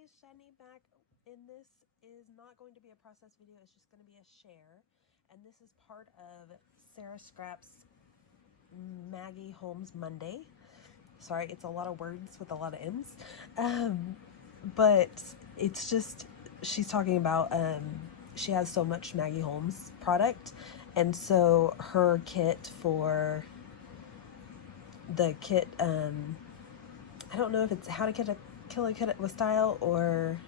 guys, Shiny back. And this is not going to be a process video, it's just going to be a share. And this is part of Sarah Scrap's Maggie Holmes Monday. Sorry, it's a lot of words with a lot of M's. But it's just, she's talking about, she has so much Maggie Holmes product. And so her kit for the kit, I don't know if it's how to kill a kit with style, or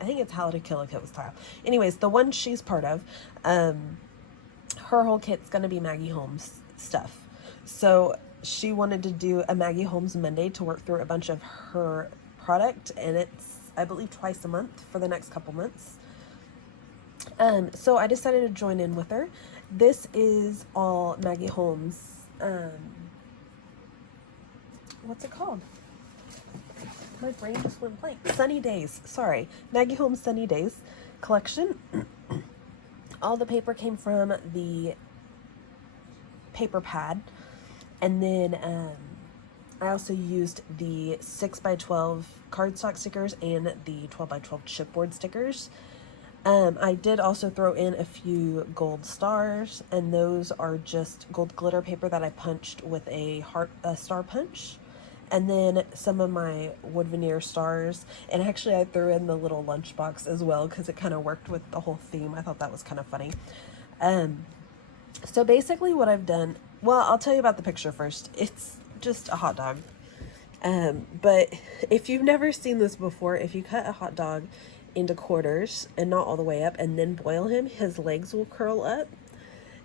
I think it's how to kill a kit with style. Anyways, the one she's part of, her whole kit's gonna be Maggie Holmes stuff. So she wanted to do a Maggie Holmes Monday to work through a bunch of her product, and it's, I believe, twice a month for the next couple months. So I decided to join in with her. This is all Maggie Holmes, what's it called? My brain just went blank. Sunny Days, sorry. Maggie Holmes Sunny Days collection. All the paper came from the paper pad. And then I also used the 6x12 cardstock stickers and the 12x12 chipboard stickers. I did also throw in a few gold stars, and those are just gold glitter paper that I punched with a star punch. And then some of my wood veneer stars, and actually I threw in the little lunchbox as well because it kind of worked with the whole theme. I thought that was kind of funny. So basically what I've done, well, I'll tell you about the picture first. It's just a hot dog. But if you've never seen this before, if you cut a hot dog into quarters and not all the way up and then boil him, his legs will curl up.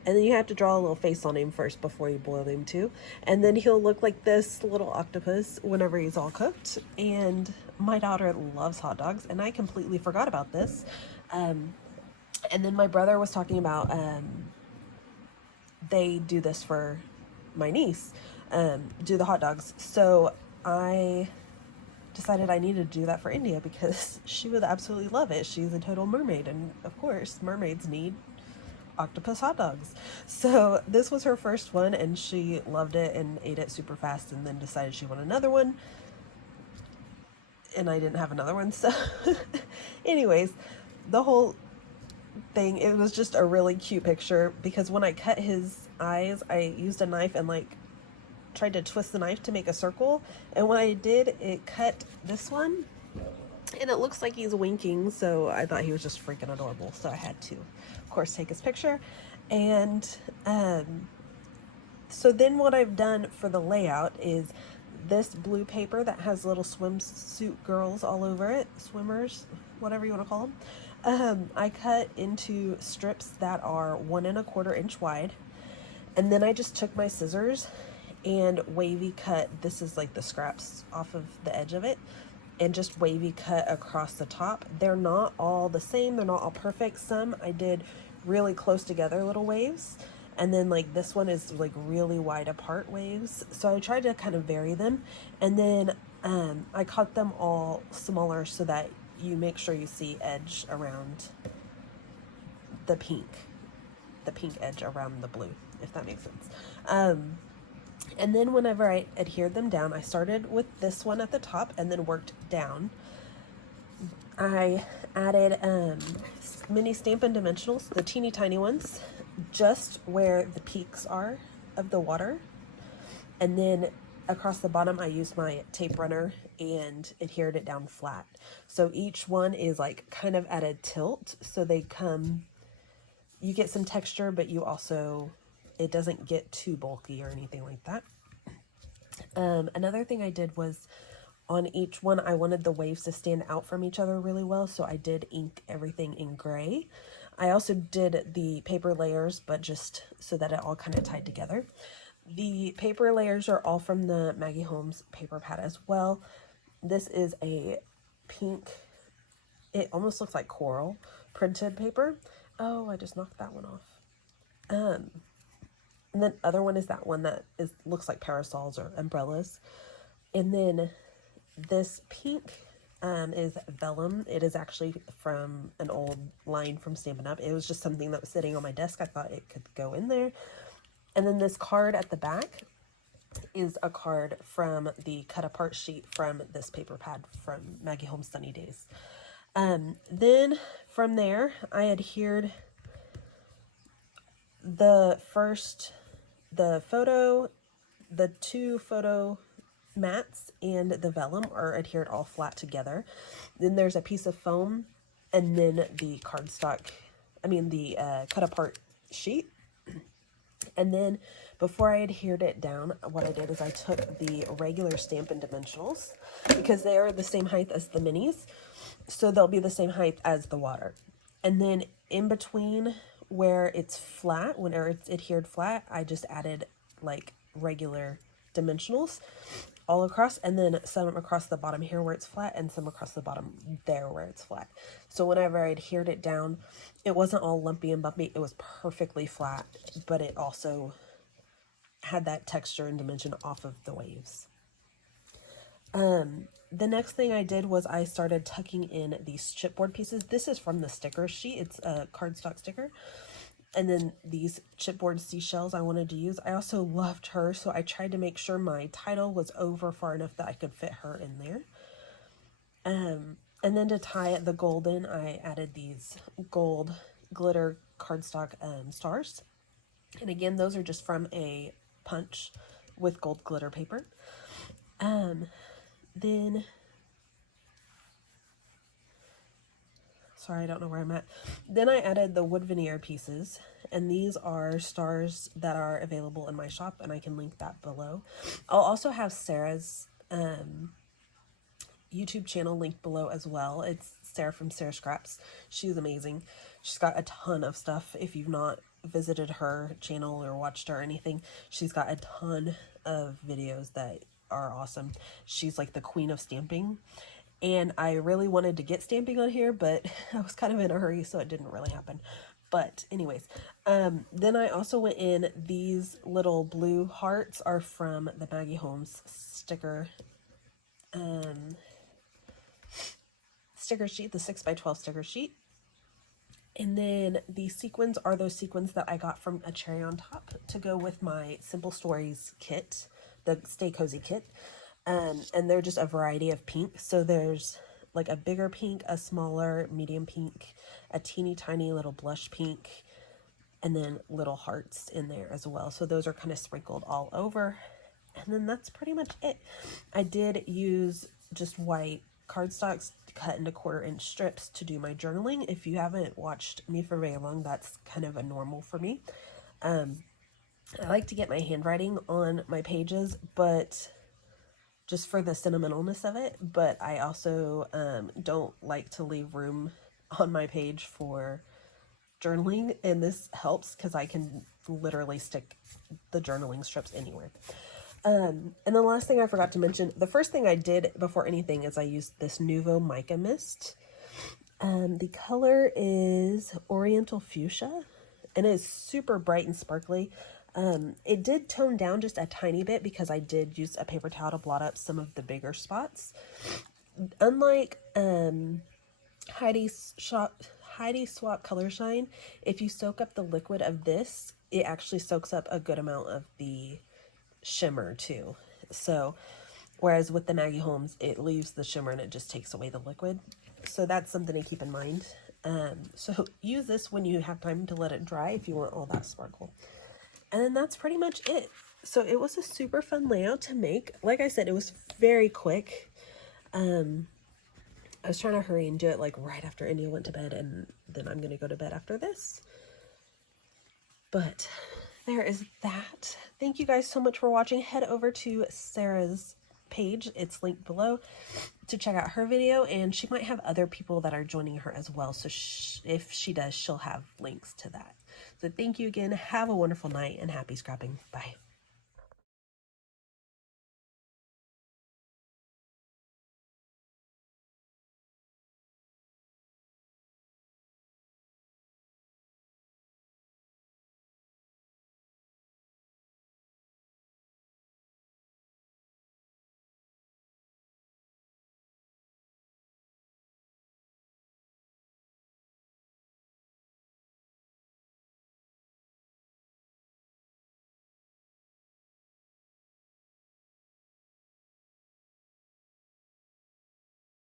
And then you have to draw a little face on him first before you boil him too. And then he'll look like this little octopus whenever he's all cooked. And my daughter loves hot dogs, and I completely forgot about this. And then my brother was talking about, they do this for my niece, do the hot dogs. So I decided I needed to do that for India because she would absolutely love it. She's a total mermaid, and of course mermaids need octopus hot dogs. So this was her first one, and she loved it and ate it super fast, and then decided she wanted another one, and I didn't have another one. So anyways, the whole thing, it was just a really cute picture because when I cut his eyes, I used a knife and like tried to twist the knife to make a circle, and when I did, it cut this one, and it looks like he's winking, so I thought he was just freaking adorable, so I had to, of course, take his picture. And so then what I've done for the layout is this blue paper that has little swimsuit girls all over it, swimmers, whatever you want to call them. I cut into strips that are 1 1/4 inch wide, and then I just took my scissors and wavy cut, this is like the scraps off of the edge of it, and just wavy cut across the top. They're not all the same, they're not all perfect. Some I did really close together little waves, and then like this one is like really wide apart waves. So I tried to kind of vary them, and then I cut them all smaller so that you make sure you see edge around the pink edge around the blue, if that makes sense. And then whenever I adhered them down, I started with this one at the top and then worked down. I added mini Stampin' Dimensionals, the teeny tiny ones, just where the peaks are of the water. And then across the bottom, I used my tape runner and adhered it down flat. So each one is like kind of at a tilt, so they come, you get some texture, but you also, it doesn't get too bulky or anything like that. Another thing I did was on each one, I wanted the waves to stand out from each other really well, so I did ink everything in gray. I also did the paper layers, but just so that it all kind of tied together. The paper layers are all from the Maggie Holmes paper pad as well. This is a pink, it almost looks like coral printed paper. Oh, I just knocked that one off. And then other one is that one that looks like parasols or umbrellas. And then this pink is vellum. It is actually from an old line from Stampin' Up. It was just something that was sitting on my desk. I thought it could go in there. And then this card at the back is a card from the cut apart sheet from this paper pad from Maggie Holmes Sunny Days. Then from there, I adhered the photo, the two photo mats and the vellum are adhered all flat together. Then there's a piece of foam, and then the the cut apart sheet. And then before I adhered it down, what I did is I took the regular Stampin' Dimensionals, because they are the same height as the minis, so they'll be the same height as the water. And then in between where it's flat, whenever it's adhered flat, I just added like regular dimensionals all across, and then some across the bottom here where it's flat, and some across the bottom there where it's flat. So whenever I adhered it down, it wasn't all lumpy and bumpy. It was perfectly flat, but it also had that texture and dimension off of the waves. The next thing I did was I started tucking in these chipboard pieces. This is from the sticker sheet. It's a cardstock sticker. And then these chipboard seashells I wanted to use. I also loved her, so I tried to make sure my title was over far enough that I could fit her in there. And then to tie the gold in, I added these gold glitter cardstock stars. And again, those are just from a punch with gold glitter paper. Then, sorry, I don't know where I'm at. Then I added the wood veneer pieces, and these are stars that are available in my shop, and I can link that below. I'll also have Sara's YouTube channel linked below as well. It's Sara from Sara Scraps. She's amazing. She's got a ton of stuff. If you've not visited her channel or watched her or anything, she's got a ton of videos that are awesome. She's like the queen of stamping. And I really wanted to get stamping on here, but I was kind of in a hurry, so it didn't really happen. But anyways, then I also went in, these little blue hearts are from the Maggie Holmes sticker sheet, the 6x12 sticker sheet. And then the sequins are those sequins that I got from a cherry on top to go with my Simple Stories kit, the Stay Cozy kit. And they're just a variety of pink. So there's like a bigger pink, a smaller, medium pink, a teeny tiny little blush pink, and then little hearts in there as well. So those are kind of sprinkled all over. And then that's pretty much it. I did use just white cardstocks cut into 1/4-inch strips to do my journaling. If you haven't watched me for very long, that's kind of a normal for me. I like to get my handwriting on my pages, but just for the sentimentalness of it, but I also don't like to leave room on my page for journaling, and this helps because I can literally stick the journaling strips anywhere. And the last thing I forgot to mention, the first thing I did before anything is I used this Nuvo mica mist. The color is Oriental Fuchsia, and it's super bright and sparkly. It did tone down just a tiny bit because I did use a paper towel to blot up some of the bigger spots. Unlike Heidi Swap Color Shine, if you soak up the liquid of this, it actually soaks up a good amount of the shimmer too. So whereas with the Maggie Holmes, it leaves the shimmer and it just takes away the liquid. So that's something to keep in mind. So use this when you have time to let it dry if you want all that sparkle. And then that's pretty much it. So it was a super fun layout to make. Like I said, it was very quick. I was trying to hurry and do it like right after India went to bed, and then I'm going to go to bed after this. But there is that. Thank you guys so much for watching. Head over to Sara's page, it's linked below, to check out her video, and she might have other people that are joining her as well, so if she does, she'll have links to that. So thank you again, have a wonderful night, and happy scrapping. Bye.